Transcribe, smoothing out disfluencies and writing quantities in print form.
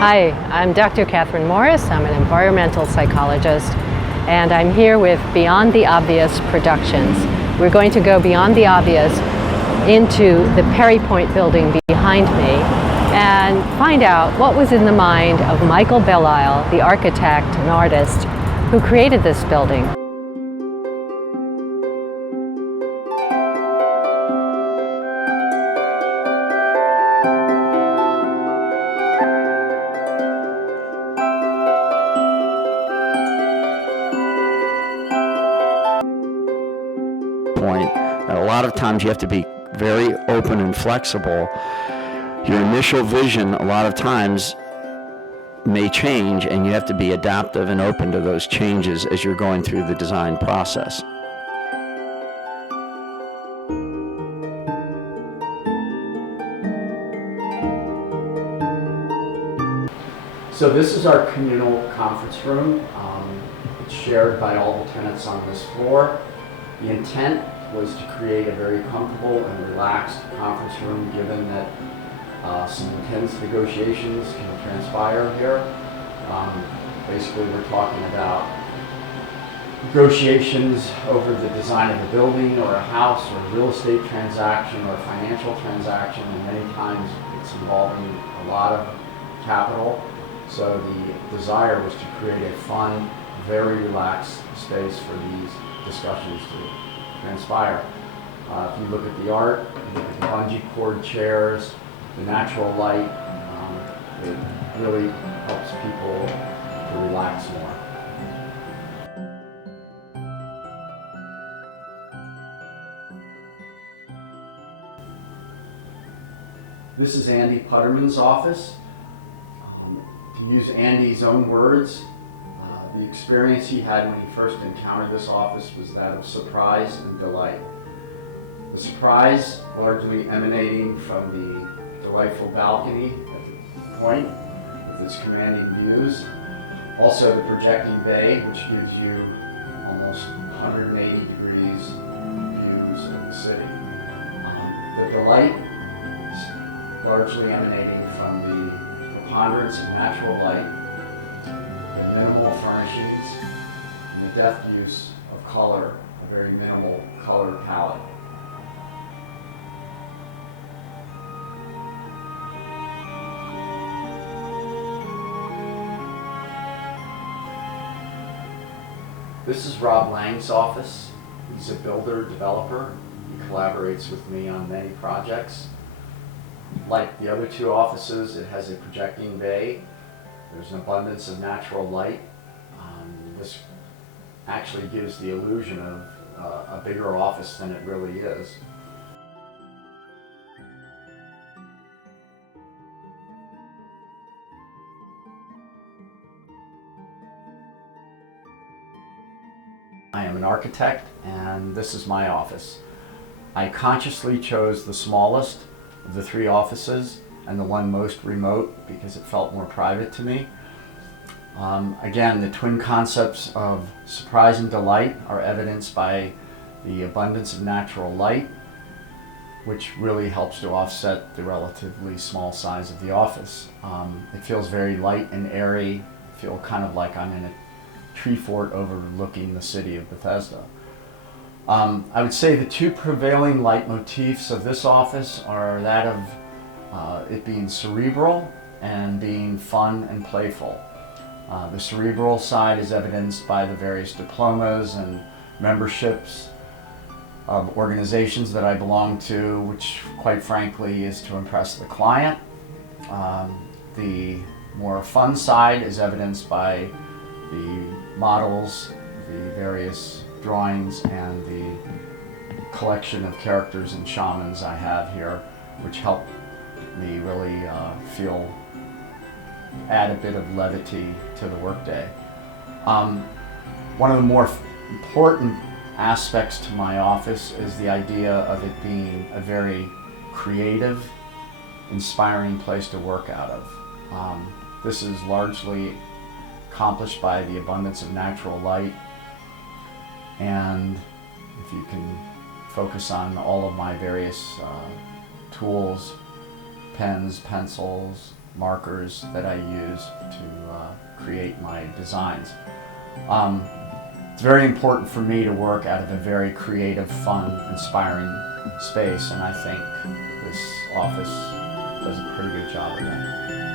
Hi, I'm Dr. Katherine Morris. I'm an environmental psychologist, and I'm here with Beyond the Obvious Productions. We're going to go beyond the obvious into the Peripoint Building behind me and find out what was in the mind of Michael Belisle, the architect and artist who created this building. Point that a lot of times you have to be very open and flexible. Your initial vision a lot of times may change, and you have to be adaptive and open to those changes as you're going through the design process. So this is our communal conference room. It's shared by all the tenants on this floor. The intent was to create a very comfortable and relaxed conference room, given that some intense negotiations can transpire here. Basically, we're talking about negotiations over the design of a building or a house or a real estate transaction or a financial transaction, and many times it's involving a lot of capital. So the desire was to create a fun, very relaxed space for these discussions to transpire. If you look at the art, you look at the bungee cord chairs, the natural light, it really helps people to relax more. This is Andy Putterman's office. To use Andy's own words, the experience he had when he first encountered this office was that of surprise and delight. The surprise largely emanating from the delightful balcony at the point with its commanding views. Also the projecting bay, which gives you almost 180 degrees views of the city. The delight is largely emanating from the preponderance of natural light, the minimal furnishings, and the deft use of color, a very minimal color palette. This is Rob Lang's office. He's a builder, developer. He collaborates with me on many projects. Like the other two offices, it has a projecting bay. There's an abundance of natural light. This actually gives the illusion of a bigger office than it really is. I am an architect, and this is my office. I consciously chose the smallest of the three offices and the one most remote because it felt more private to me. Again, the twin concepts of surprise and delight are evidenced by the abundance of natural light, which really helps to offset the relatively small size of the office. It feels very light and airy. I feel kind of like I'm in a tree fort overlooking the city of Bethesda. I would say the two prevailing light motifs of this office are that of it being cerebral and being fun and playful. The cerebral side is evidenced by the various diplomas and memberships of organizations that I belong to, which quite frankly is to impress the client. The more fun side is evidenced by the models, the various drawings, and the collection of characters and shamans I have here, which help me really add a bit of levity to the workday. One of the more important aspects to my office is the idea of it being a very creative, inspiring place to work out of. This is largely accomplished by the abundance of natural light, and if you can focus on all of my various tools, pens, pencils, markers that I use to create my designs. It's very important for me to work out of a very creative, fun, inspiring space, and I think this office does a pretty good job of that.